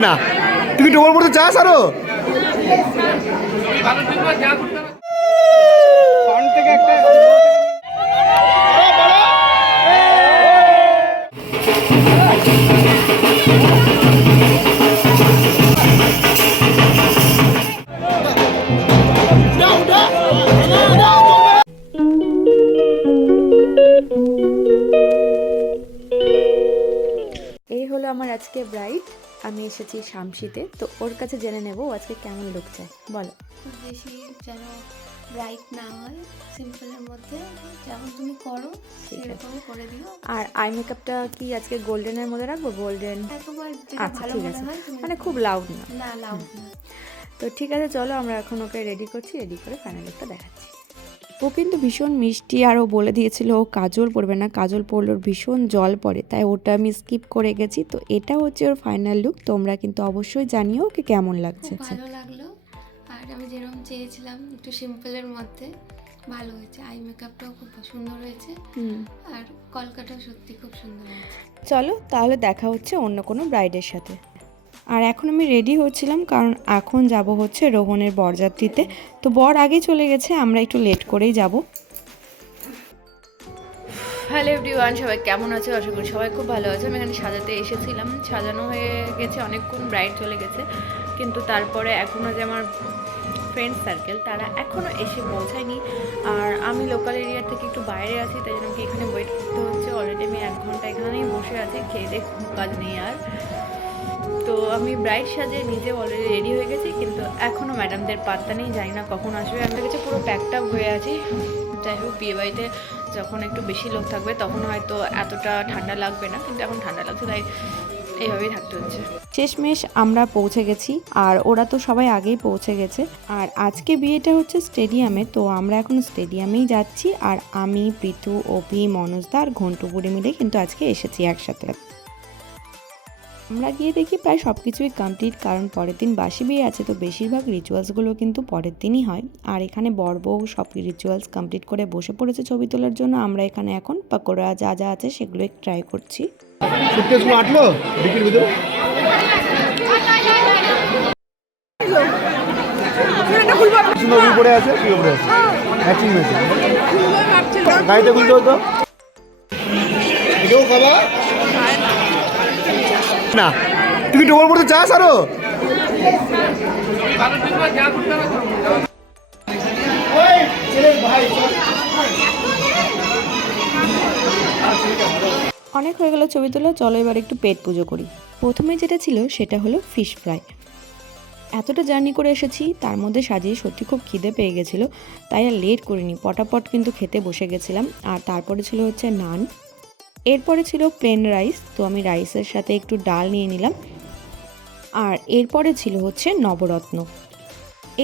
না। কি ডবল পড়তে চাস আরও এই হলো আমার আজকে ব্রাইড আমি এসেছি শামসিতে তো ওর কাছে জেনে নেব আজকে কেমন লুক চাই বলো। খুব বেশি যেন ব্রাইট না হয় সিম্পলের মধ্যে। যেমন তুমি করো সেরকমই করে দিও। আর আই মেকআপটা কি আজকে গোল্ডেনের মধ্যে রাখব? গোল্ডেন আচ্ছা ঠিক আছে। মানে খুব লাউড না। না লাউড না। তো ঠিক আছে চলো আমরা এখন ওকে রেডি করছি রেডি করে ফাইনাল লুকটা দেখাচ্ছি। ও কিন্তু ভীষণ মিষ্টি আর ও বলে দিয়েছিল ও কাজল পরবে না কাজল পরলে ওর ভীষণ জল পড়ে তাই ওটা আমি স্কিপ করে গেছি। তো এটা হচ্ছে ওর ফাইনাল লুক তোমরা কিন্তু অবশ্যই জানিও ওকে কেমন লাগছে। ভালো লাগল আর আমি যেরকম চেয়েছিলাম একটু সিম্পলের মধ্যে ভালো হয়েছে। আই মেকআপটাও খুব সুন্দর হয়েছে হুম। আর কলকাটাও সত্যি খুব সুন্দর হয়েছে। চলো তাহলে দেখা হচ্ছে অন্য কোনো ব্রাইডের সাথে। আর এখন আমি রেডি হচ্ছিলাম, কারণ এখন যাব হচ্ছে রোহনের বরযাত্রীতে। তো বর আগে চলে গেছে, আমরা একটু লেট করেই যাব। হ্যালো এভরিওয়ান সবাই কেমন আছো? আশা করি সবাই খুব ভালো আছে। আমি এখানে সাজাতে এসেছিলাম। সাজানো হয়ে গেছে, অনেকক্ষণ ব্রাইড চলে গেছে। কিন্তু তারপরে এখনও যে আমার ফ্রেন্ড সার্কেল তারা এখনও এসে পৌঁছায়নি। আর আমি লোকাল এরিয়া থেকে একটু বাইরে আছি, তাই জন্য আমাকে এখানে ওয়েট করতে হচ্ছে। অলরেডি আমি এক ঘণ্টা এখানেই বসে আছি, খেয়ে দিয়ে কাজ নেই আর। তো আমি ব্রাইড সাজে নিজে অলরেডি রেডি হয়ে গেছি, কিন্তু এখনও ম্যাডামদের পাত্তা নেই, জানি না কখন আসবে। আমাদের কাছে পুরো প্যাকড আপ হয়ে আছি। যাই হোক, বিয়ে বাড়িতে যখন একটু বেশি লোক থাকবে, তখন হয়তো এতটা ঠান্ডা লাগবে না, কিন্তু এখন ঠান্ডা লাগছে, তাই এইভাবেই থাকতে হচ্ছে। শেষমেশ আমরা পৌঁছে গেছি, আর ওরা তো সবাই আগেই পৌঁছে গেছে। আর আজকে বিয়েটা হচ্ছে স্টেডিয়ামে, তো আমরা এখন স্টেডিয়ামেই যাচ্ছি, আর আমি পৃথু অভি মনোজদা আর ঘন্টুপুরে মিলে কিন্তু আজকে এসেছি একসাথে। আমরা গিয়ে দেখি প্রায় সব কিছুই কমপ্লিট কারণ পরের দিন বাসি বিয়ে আছে তো বেশিরভাগ রিচুয়ালসগুলো কিন্তু পরের দিনই হয়। আর এখানে বর বউ সব রিচুয়ালস কমপ্লিট করে বসে পড়েছে ছবি তোলার জন্য। আমরা এখানে এখন পাকোড়া যা যা আছে সেগুলো ট্রাই করছি। সুটকেসগুলো আটলো? ডিকির ভিতরে সুন্দর উপরে আছে কি উপরে আছে ম্যাচিং ম্যাচিং গাড়িতে খুলতে হতো এটাও খাবা না। তুমি ডবল পড়তে চাস আরও? অনেক হয়ে গেল ছবি তোলা, চলো এবার একটু পেট পুজো করি। প্রথমে যেটা ছিল সেটা হলো ফিশ ফ্রাই এতটা জার্নি করে এসেছি, তার মধ্যে সাজিয়ে সত্যি খুব খিদে পেয়ে গেছিল, তাই আর লেট করিনি, পটাপট কিন্তু খেতে বসে গেছিলাম। আর তারপরে ছিল হচ্ছে নান। এরপরে ছিল প্লেন রাইস তো আমি রাইসের সাথে একটু ডাল নিয়ে নিলাম। আর এরপরে ছিল হচ্ছে নবরত্ন।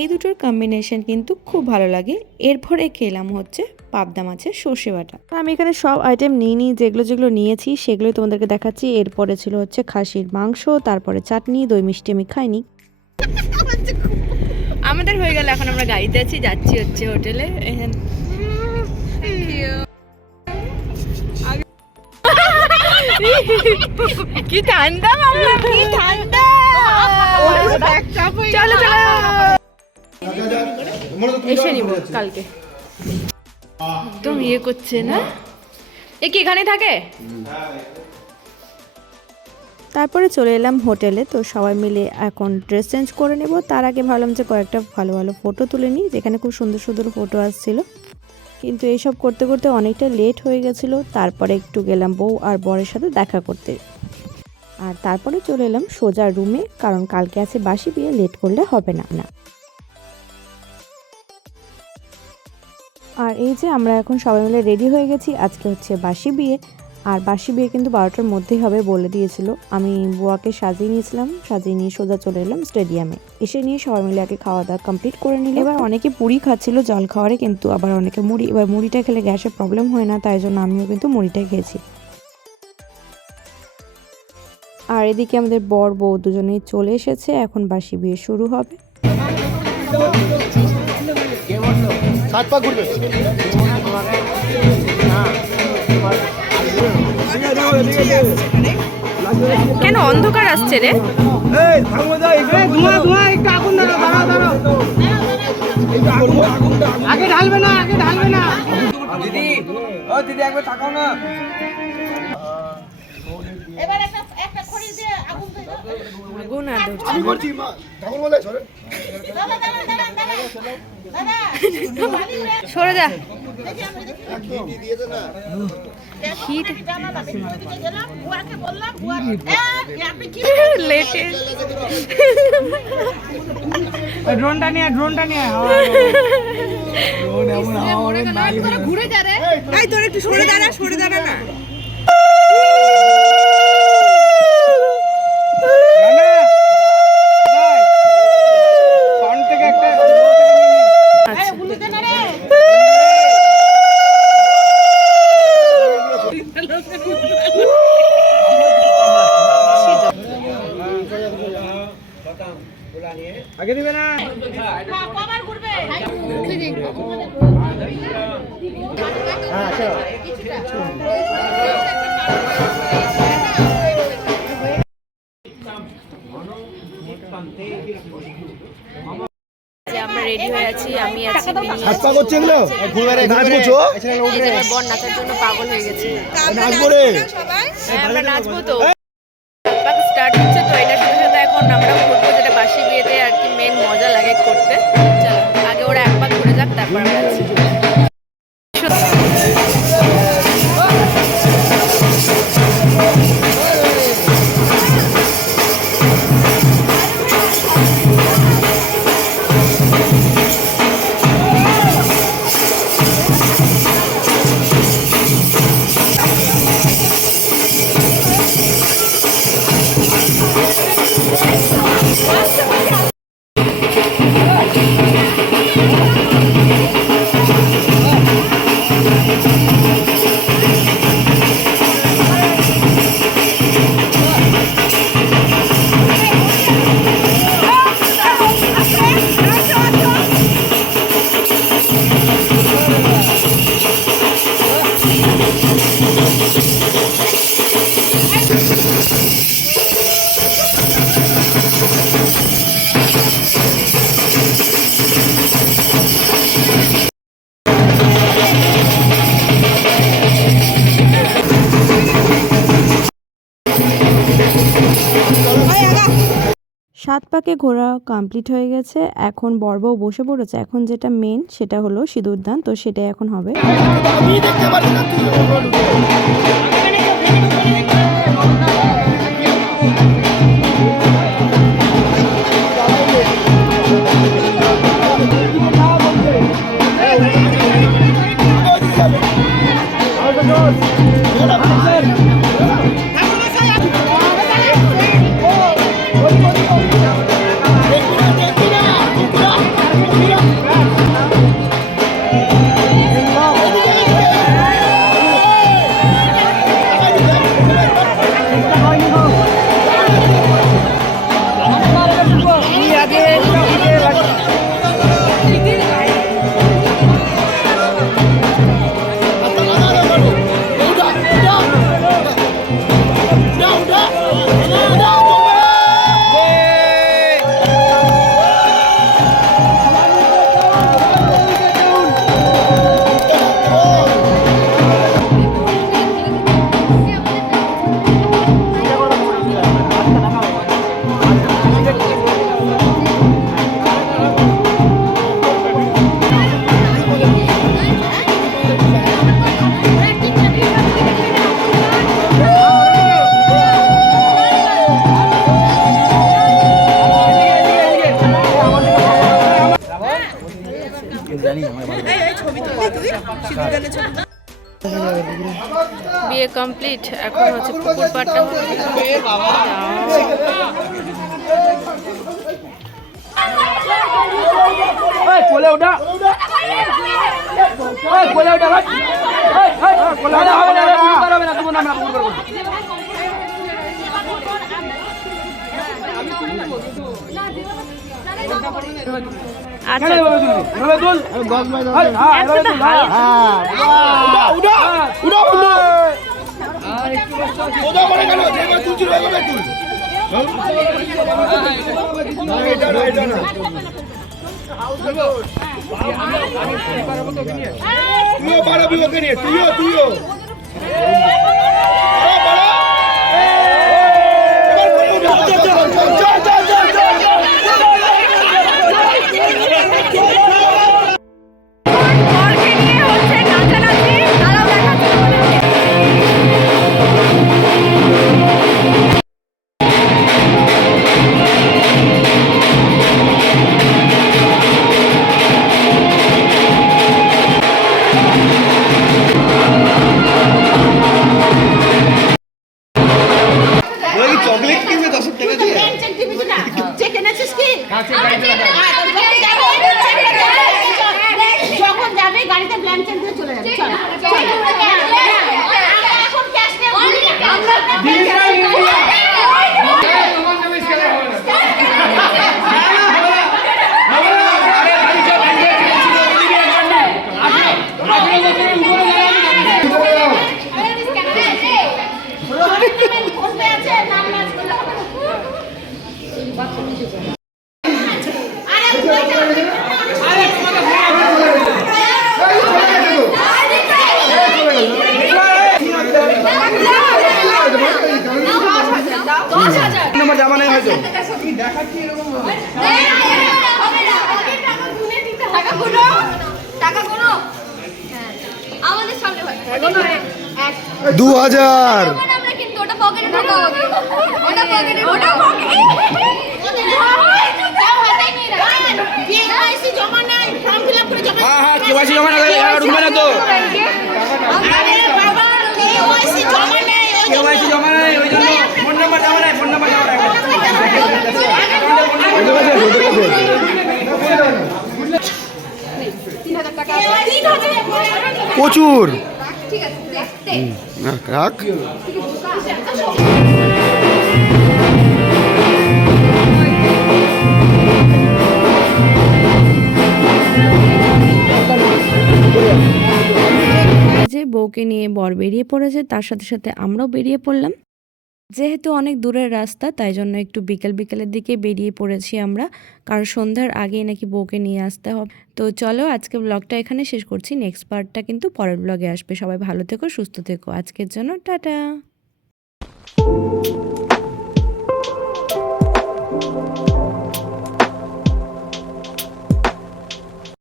এই দুটোর কম্বিনেশন কিন্তু খুব ভালো লাগে। এরপরে খেলাম হচ্ছে পাবদা মাছের সর্ষে বাটা। আমি এখানে সব আইটেম নিয়ে নিই যেগুলো যেগুলো নিয়েছি সেগুলোই তোমাদেরকে দেখাচ্ছি। এরপরে ছিল হচ্ছে খাসির মাংস তারপরে চাটনি দই মিষ্টি আমি খাইনি। আমাদের হয়ে গেল এখন আমরা গাড়িতে আছি যাচ্ছি হচ্ছে হোটেলে। কি ঠান্ডা মামলা? কি ঠান্ডা? চলো চলো। এসে নিব কালকে। একদম ইয়ে করছে না? এ কি এখানে থাকে? তারপরে চলে এলাম হোটেলে তো সবাই মিলে এখন ড্রেস চেঞ্জ করে নেব। তার আগে ভাবলাম যে কয়েকটা ভালো ভালো ফটো তুলে নিই যেখানে খুব সুন্দর সুন্দর ফটো আসছিল। কিন্তু এসব করতে করতে অনেকটা লেট হয়ে গেছিল। তারপরে একটু গেলাম বউ আর বরের সাথে দেখা করতে। আর তারপরে চলে এলাম সোজা রুমে কারণ কালকে আছে বাসি বিয়ে লেট করলে হবে না না। আর এই যে আমরা এখন সবাই মিলে রেডি হয়ে গেছি, আজকে হচ্ছে বাসি বিয়ে। আর বাসি বিয়ে কিন্তু বারোটার মধ্যেই হবে বলে দিয়েছিল। আমি বুয়াকে সাজিয়ে নিয়েছিলাম সাজিয়ে নিয়ে সোজা চলে এলাম স্টেডিয়ামে। এসে নিয়ে সবাই মিলে আগে খাওয়া দাওয়া কমপ্লিট করে নিল। এবার অনেকে পুরি খাচ্ছিল জল খাওয়ারে কিন্তু আবার অনেকে মুড়ি এবার মুড়িটা খেলে গ্যাসের প্রবলেম হয় না তাই জন্য আমিও কিন্তু মুড়িটাই খেয়েছি। আর এদিকে আমাদের বর বউ দুজনেই চলে এসেছে এখন বাসি বিয়ে শুরু হবে। সাত ঘুরবে। কেন অন্ধকার আসছে রে? দিদি ও দিদি একবার তাকাও না। আগুন আর ধরছে আমি করছি মা ঠাকুর বলে সরে সরে যা। ড্রোনটা নিয়ে ড্রোনটা নিয়ে এই তোর একটু সরে দাঁড়া সরে দাঁড়া না ফ্রন্ট থেকে একটা আগে দিবে না। যে আমরা রেডি হয়ে আছি আমি আছি হাত পা করছে এগুলো? বর নাচার জন্য পাগল হয়ে গেছে। নাচবো রে। হ্যাঁ আমরা নাচবো তো। স্টার্ট হচ্ছে তো মজা করতে। চলো আগে ওরা একবার ঘুরে যাক তারপর সাত পাকে ঘোরা কমপ্লিট হয়ে গেছে। এখন বর্বও বসে পড়েছে। এখন যেটা মেন সেটা হলো সিঁদুরদান তো সেটাই এখন হবে। বিয়ে কমপ্লিট এখন হচ্ছে পুকুর পাড়টা কোলে ওটা কোলে ওটা ভাই। এই এই কোলে ওটা হবে না পুকুর পার হবে না তুমি নাম পুকুর পার তুইও পারবি ওকে নিয়ে তুইও তুইও। করে জমা হ্যাঁ হ্যাঁ কেওয়াইসি জমা না করে ঢুকবে না তো। কেওয়াইসি জমা নাই ওই জন্য কেওয়াইসি জমা নাই ওই জন্য ফোন নাম্বার জমা নাই ফোন নাম্বার জমা নাই। প্রচুর। ঠিক আছে রাখ। যে বউকে নিয়ে বর বেরিয়ে পড়েছে তার সাথে সাথে আমরাও বেরিয়ে পড়লাম। যেহেতু অনেক দূরের রাস্তা, তাই জন্য একটু বিকেল বিকেলের দিকে বেরিয়ে পড়েছি আমরা। কারণ সন্ধ্যার আগেই নাকি বউকে নিয়ে আসতে হবে। তো চলো আজকে ব্লগটা এখানে শেষ করছি। নেক্সট পার্টটা কিন্তু পরের ব্লগে আসবে। সবাই ভালো থেকো, সুস্থ থেকো। আজকের জন্য টাটা!